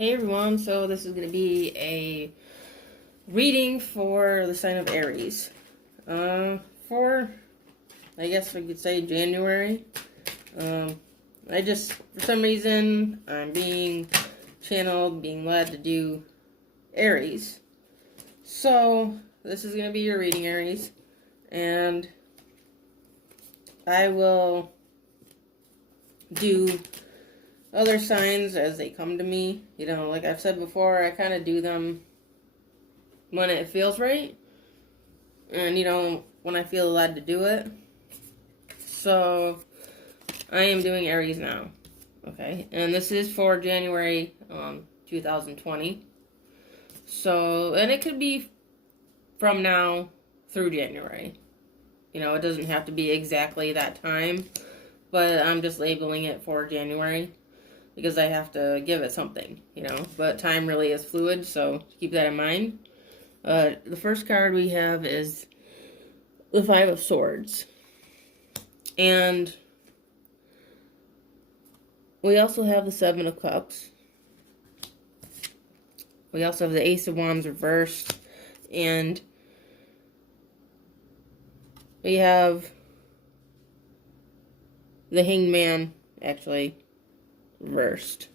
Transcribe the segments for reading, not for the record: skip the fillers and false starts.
Hey everyone, so this is going to be a reading for the sign of Aries. For, I guess we could say January. For some reason, I'm being channeled, being led to do Aries. So, this is going to be your reading, Aries. And I will do other signs as they come to me. You know, like I've said before, I kind of do them when it feels right. And, you know, when I feel led to do it. So, I am doing Aries now. Okay, and this is for January 2020. So, and it could be from now through January. You know, it doesn't have to be exactly that time. But I'm just labeling it for January, because I have to give it something, you know. But time really is fluid, so keep that in mind. The first card we have is the Five of Swords. And we also have the Seven of Cups. We also have the Ace of Wands reversed. And we have the Hanged Man, actually, reversed.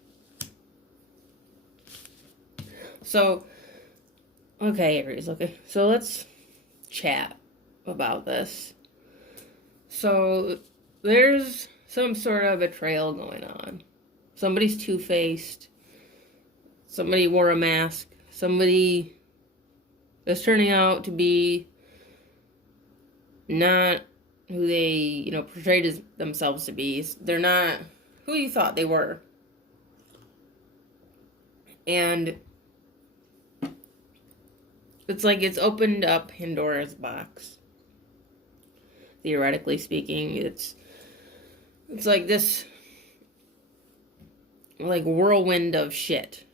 So, okay, Aries, okay. So let's chat about this. So, there's some sort of betrayal going on. Somebody's two-faced. Somebody wore a mask. Somebody is turning out to be not who they, you know, portrayed themselves to be. They're not who you thought they were. And it's like it's opened up Pandora's box. Theoretically speaking, it's like this, like, whirlwind of shit.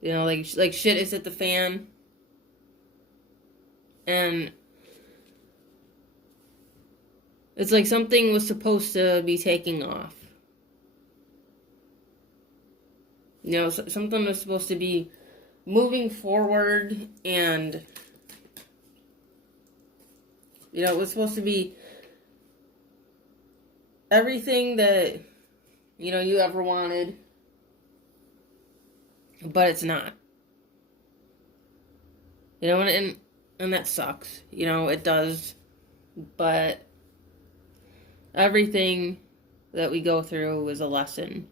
You know, like shit is at the fan. And it's like something was supposed to be taking off. You know, something was supposed to be moving forward, and, you know, it was supposed to be everything that, you know, you ever wanted, but it's not. You know, and that sucks. You know, it does. But everything that we go through is a lesson,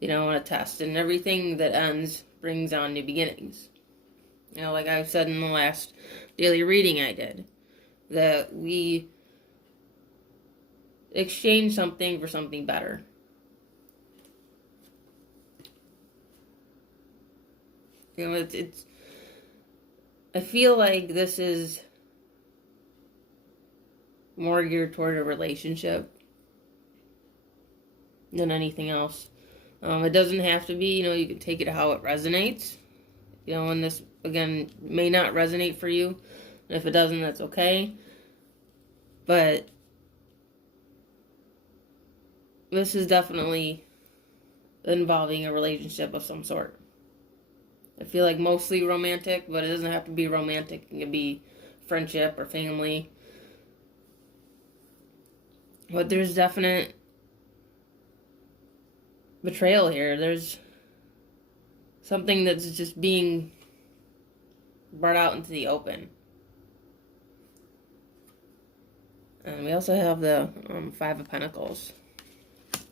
you know, and a test. And everything that ends brings on new beginnings. You know, like I've said in the last daily reading I did, that we exchange something for something better. You know, it's I feel like this is more geared toward a relationship than anything else. It doesn't have to be, you know, you can take it how it resonates. You know, and this, again, may not resonate for you. And if it doesn't, that's okay. But this is definitely involving a relationship of some sort. I feel like mostly romantic, but it doesn't have to be romantic. It can be friendship or family. But there's definite betrayal here. There's something that's just being brought out into the open. And we also have the Five of Pentacles.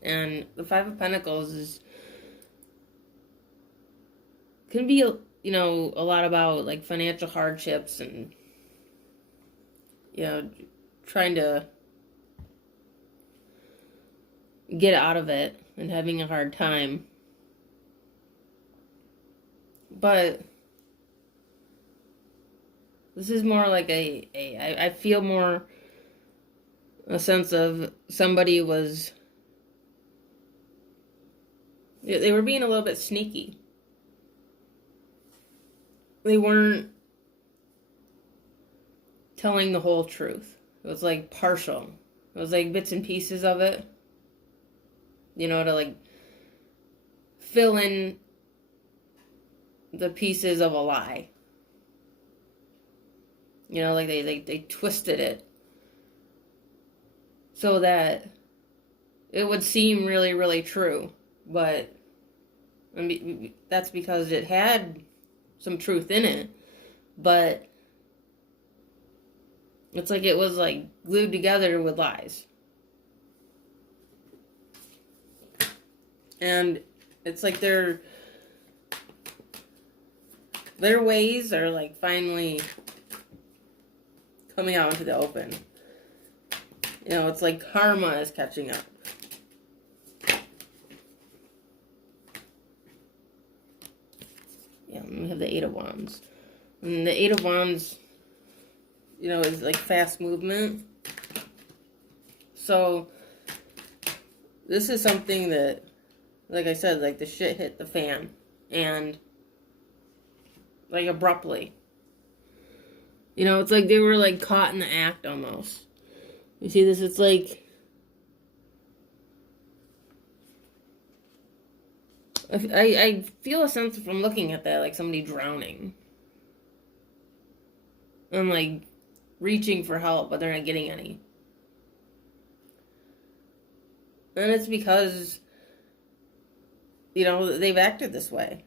And the Five of Pentacles can be, you know, a lot about, like, financial hardships and, you know, trying to get out of it and having a hard time. But this is more like I feel more a sense of somebody was, they were being a little bit sneaky. They weren't telling the whole truth. It was like partial. It was like bits and pieces of it. You know, to like fill in the pieces of a lie. You know, like they twisted it so that it would seem really, really true. But I mean, that's because it had some truth in it. But it's like it was like glued together with lies. And it's like their ways are like finally coming out into the open. You know, it's like karma is catching up. Yeah, we have the Eight of Wands. And the Eight of Wands, you know, is like fast movement. So this is something that, like I said, like the shit hit the fan. And like abruptly. You know, it's like they were like caught in the act almost. You see this? It's like I feel a sense from looking at that, like somebody drowning. And like reaching for help, but they're not getting any. And it's because, you know, they've acted this way.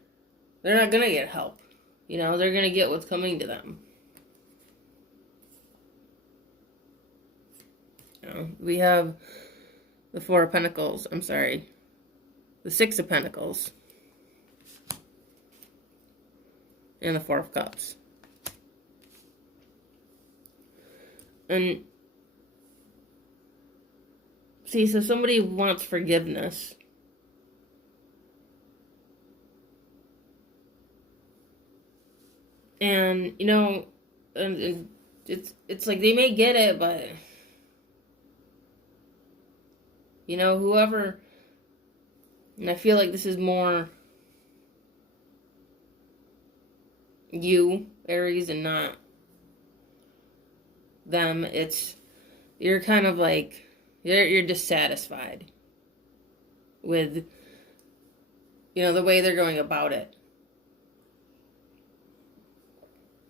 They're not gonna get help. You know, they're gonna get what's coming to them. You know, we have the Four of Pentacles. I'm sorry. The Six of Pentacles. And the Four of Cups. And see, so somebody wants forgiveness. And, you know, and it's like they may get it, but, you know, whoever, and I feel like this is more you, Aries, and not them. It's, you're kind of like, you're dissatisfied with, you know, the way they're going about it.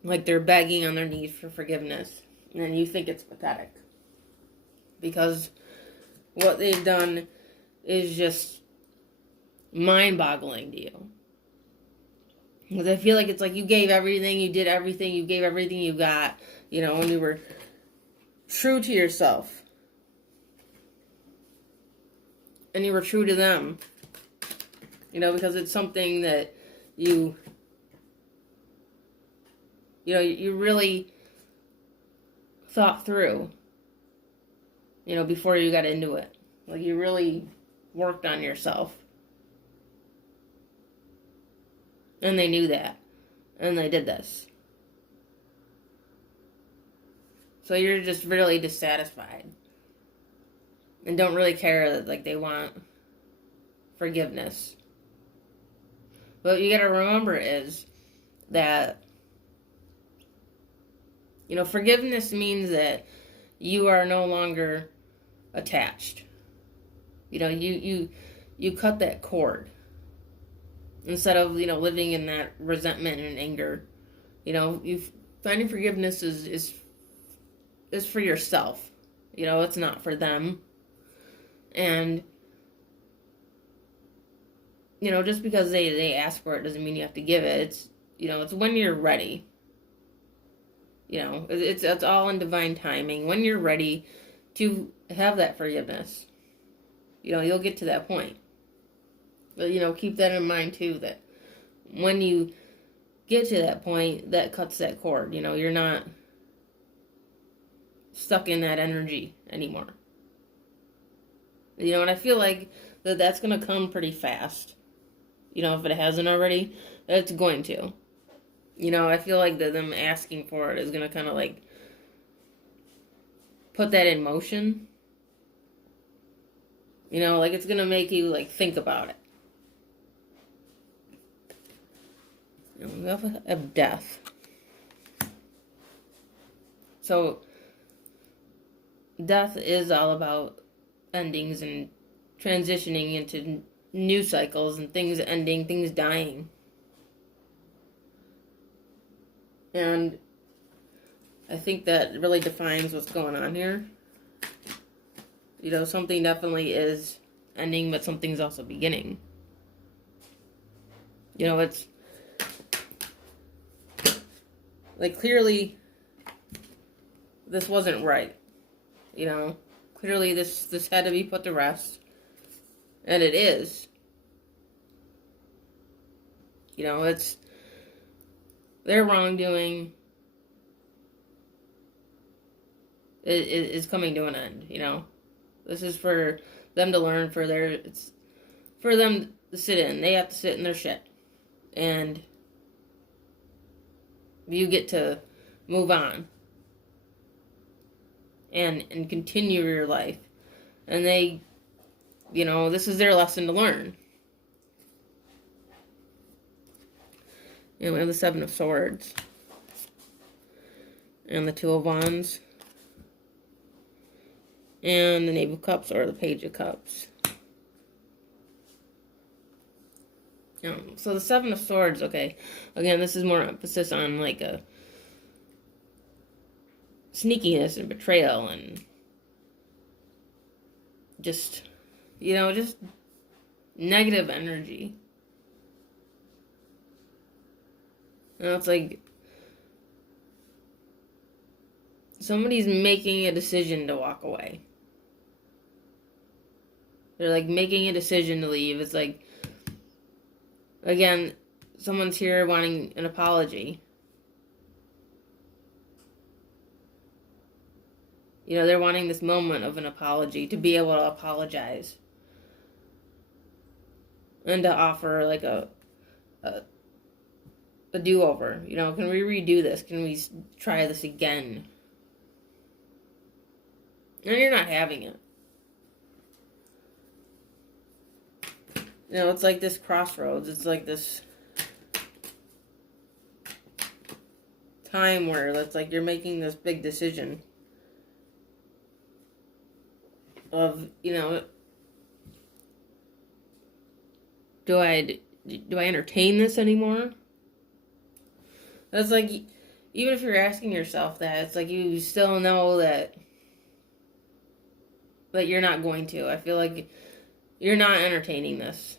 Like they're begging on their knees for forgiveness. And you think it's pathetic. Because what they've done is just mind-boggling to you. Because I feel like it's like you gave everything, you did everything, you gave everything you got, you know, and you were true to yourself. And you were true to them. You know, because it's something that you know, you really thought through, you know, before you got into it. Like, you really worked on yourself. And they knew that. And they did this. So you're just really dissatisfied. And don't really care that, like, they want forgiveness. But what you gotta remember is that, you know, forgiveness means that you are no longer attached. You know, you cut that cord. Instead of, you know, living in that resentment and anger. You know, finding forgiveness is for yourself. You know, it's not for them. And, you know, just because they ask for it doesn't mean you have to give it. It's, you know, it's when you're ready. You know, it's all in divine timing. When you're ready to have that forgiveness, you know, you'll get to that point. But, you know, keep that in mind, too, that when you get to that point, that cuts that cord. You know, you're not stuck in that energy anymore. You know, and I feel like that's going to come pretty fast. You know, if it hasn't already, it's going to. You know, I feel like them asking for it is going to kind of, like, put that in motion. You know, like, it's going to make you, like, think about it. You know, we also have death. So, death is all about endings and transitioning into news cycles and things ending, things dying. And I think that really defines what's going on here. You know, something definitely is ending, but something's also beginning. You know, it's like clearly this wasn't right. You know, clearly this had to be put to rest. And it is. You know, it's their wrongdoing is coming to an end, you know. This is for them to learn, it's for them to sit in. They have to sit in their shit. And you get to move on. And continue your life. And they, you know, this is their lesson to learn. And we have the Seven of Swords. And the Two of Wands. And the Knave of Cups or the Page of Cups. So the Seven of Swords, okay. Again, this is more emphasis on like a sneakiness and betrayal and just, you know, just negative energy. You know, it's like somebody's making a decision to walk away. They're like making a decision to leave. It's like, again, someone's here wanting an apology. You know, they're wanting this moment of an apology, to be able to apologize. And to offer like a do-over. You know, can we redo this? Can we try this again? And you're not having it. You know, it's like this crossroads. It's like this time where it's like you're making this big decision of, you know, do I entertain this anymore? That's like, even if you're asking yourself that, it's like you still know that you're not going to. I feel like you're not entertaining this.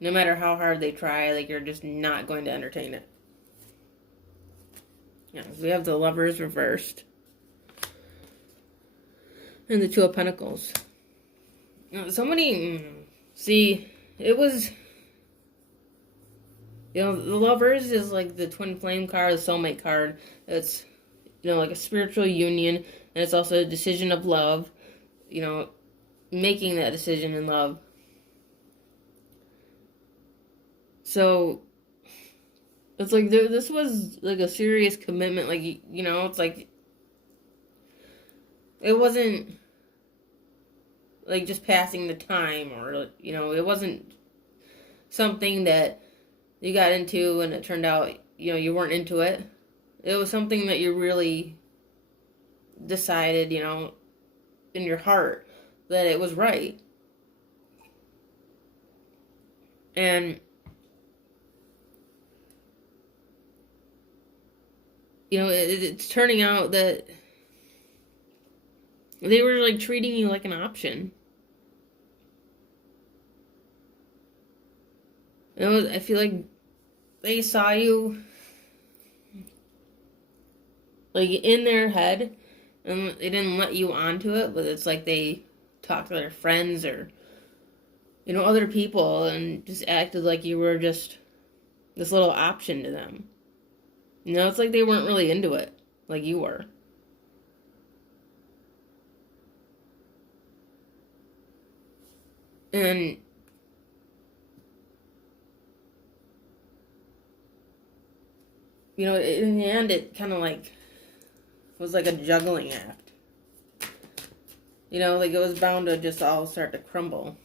No matter how hard they try, like you're just not going to entertain it. Yeah, we have the Lovers reversed. And the Two of Pentacles. See, it was, you know, the Lovers is like the twin flame card, the soulmate card. It's, you know, like a spiritual union, and it's also a decision of love. You know, making that decision in love. So, it's like, this was like a serious commitment. Like, you know, it's like, it wasn't like just passing the time, or, you know, it wasn't something that you got into and it turned out, you know, you weren't into it. It was something that you really decided, you know, in your heart that it was right. And, you know, it's turning out that they were like treating you like an option. You know, I feel like they saw you like in their head, and they didn't let you onto it, but it's like they talked to their friends or, you know, other people, and just acted like you were just this little option to them. You know, it's like they weren't really into it like you were. And, you know, in the end, it kind of like was like a juggling act. You know, like it was bound to just all start to crumble.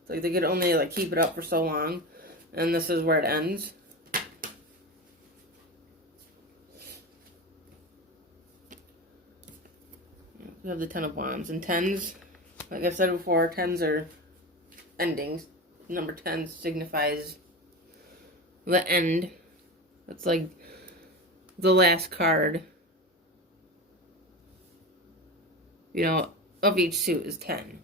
It's like they could only like keep it up for so long, and this is where it ends. We have the Ten of Wands, and tens, like I said before, tens are endings. Number 10 signifies the end. It's like the last card, of each suit is 10.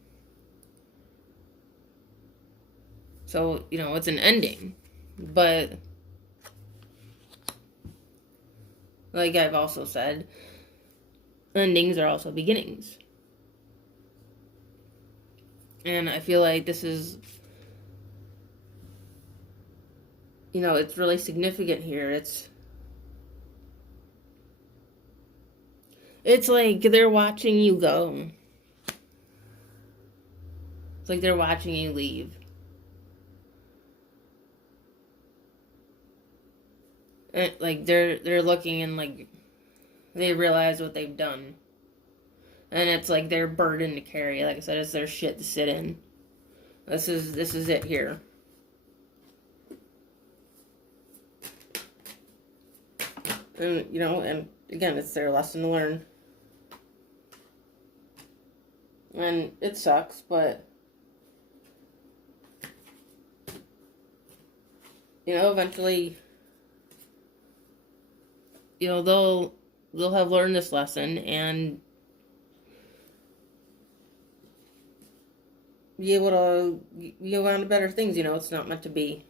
So, it's an ending. But, like I've also said, endings are also beginnings. And I feel like this is, it's really significant here. It's like they're watching you go. It's like they're watching you leave. And, like, they're looking and, like, they realize what they've done. And it's like their burden to carry. Like I said, it's their shit to sit in. This is it here. And, and again, it's their lesson to learn. And it sucks, but, eventually, they'll have learned this lesson and be able to go on to better things. It's not meant to be.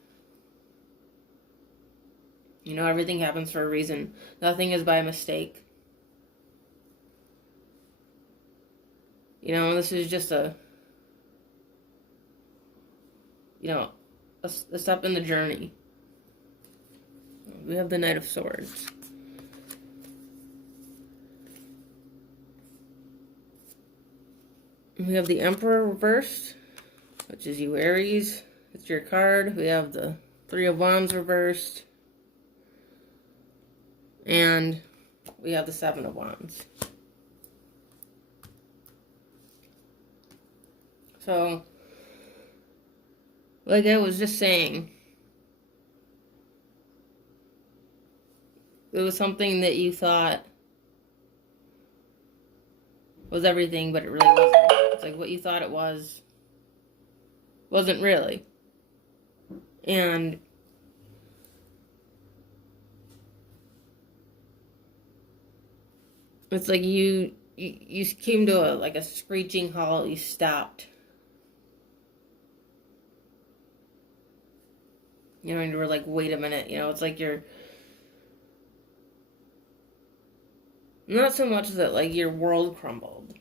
Everything happens for a reason. Nothing is by mistake. This is just a step in the journey. We have the Knight of Swords. We have the Emperor reversed, which is you, Aries. It's your card. We have the Three of Wands reversed. And we have the Seven of Wands. So, like I was just saying, it was something that you thought was everything, but it really wasn't. It's like what you thought it wasn't really. And it's like you came to a screeching halt. You stopped. And you were like, wait a minute. It's like you're not so much that like your world crumbled,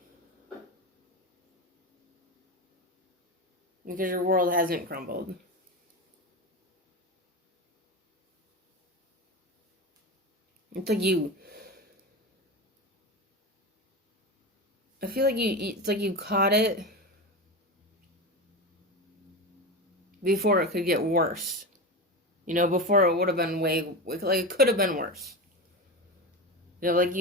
because your world hasn't crumbled. It's like I feel like it's like you caught it before it could get worse. Before it would have been it could have been worse. Like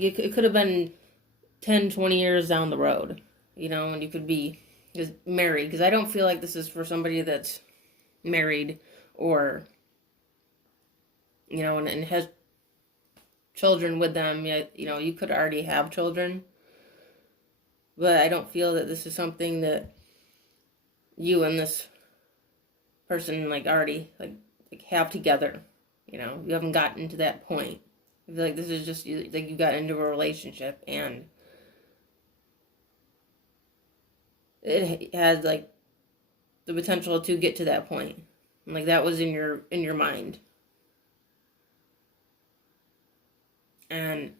it could have been 10, 20 years down the road, and you could be just married. Because I don't feel like this is for somebody that's married or, and has children with them. You could already have children. But I don't feel that this is something that you and this person already have together. You haven't gotten to that point. I feel like this is just like you got into a relationship and it had the potential to get to that point. And that was in your mind. And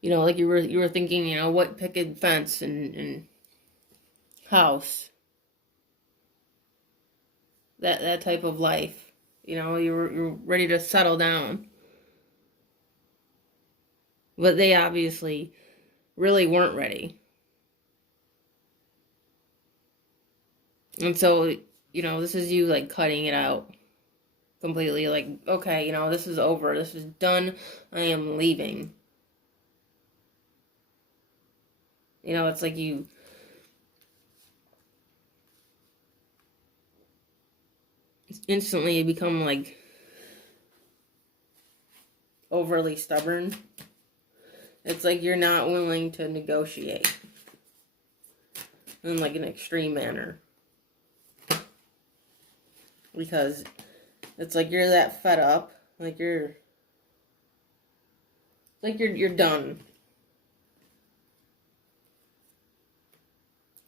you were thinking, what picket fence and house. That type of life. You're ready to settle down. But they obviously really weren't ready. And so, this is you cutting it out completely. Okay, this is over. This is done. I am leaving. It's like you instantly become overly stubborn. It's like you're not willing to negotiate. in like an extreme manner. Because it's like you're that fed up, like you're done.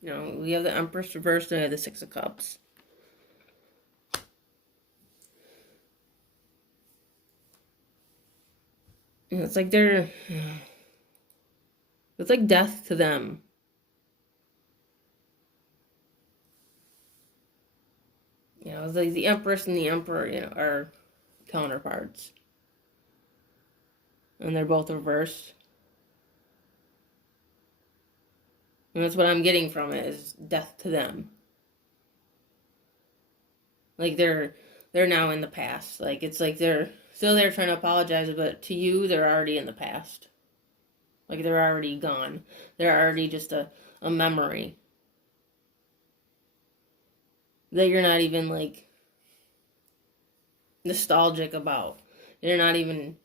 You know, we have the Empress reversed and we have the Six of Cups. And it's like it's like death to them. You know, it's like the Empress and the Emperor, you know, are counterparts. And they're both reversed. And that's what I'm getting from it, is death to them. Like they're now in the past. Like it's like they're still there trying to apologize, but to you they're already in the past. Like they're already gone. They're already just a memory. That you're not even like nostalgic about. You're not even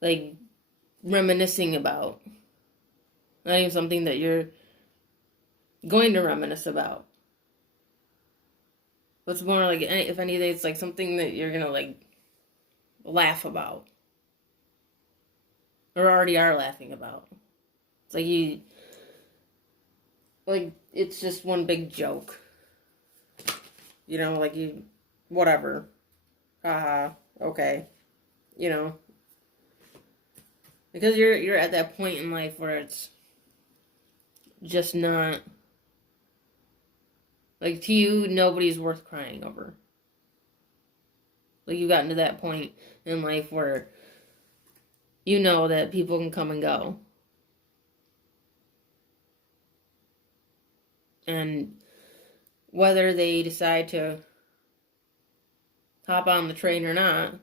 like reminiscing about. Not even something that you're going to reminisce about. It's more like, if anything, it's like something that you're gonna like laugh about. Or already are laughing about. It's like it's just one big joke. You know, like whatever. Haha, okay. You know. Because you're at that point in life where it's just not, like, to you, nobody's worth crying over. Like, you've gotten to that point in life where you know that people can come and go. And whether they decide to hop on the train or not,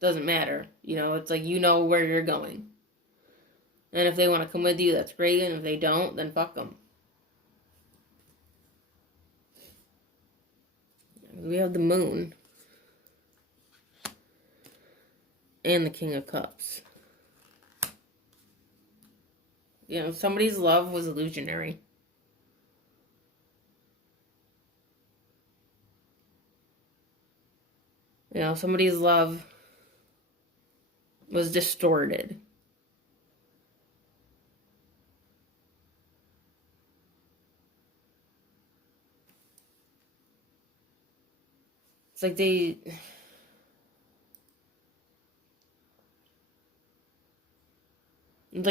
doesn't matter. You know, it's like you know where you're going. And if they want to come with you, that's great. And if they don't, then fuck them. We have the Moon. And the King of Cups. You know, somebody's love was illusionary. You know, somebody's love was distorted. It's like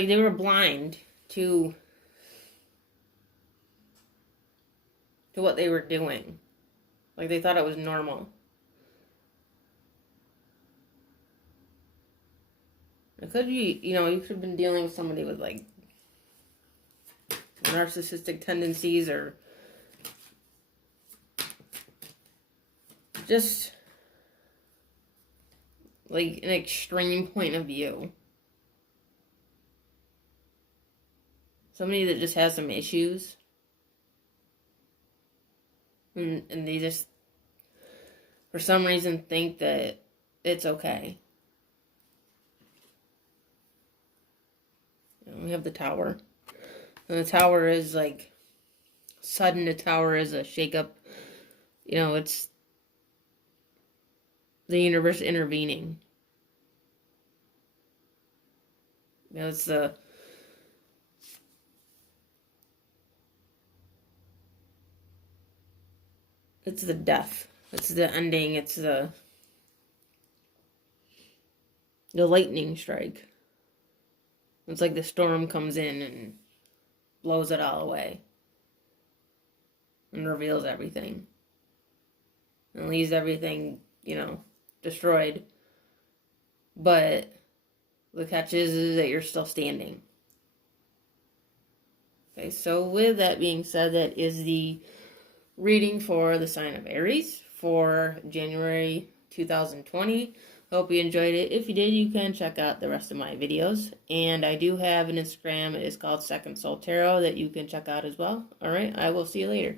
they were blind to what they were doing. Like they thought it was normal. It could be, you know, you could have been dealing with somebody with like narcissistic tendencies or just like an extreme point of view. Somebody that just has some issues. And they just, for some reason, think that it's okay. And we have the Tower. And the Tower is like, sudden, the Tower is a shakeup. You know, it's the universe intervening. You know, it's the death. It's the ending. It's the lightning strike. It's like the storm comes in and blows it all away. And reveals everything. And leaves everything, you know, destroyed. But the catch is that you're still standing. Okay, so with that being said, that is the reading for the sign of Aries for January 2020. Hope you enjoyed it. If you did, you can check out the rest of my videos. And I do have an Instagram. It is called Second Soul Tarot that you can check out as well. All right, I will see you later.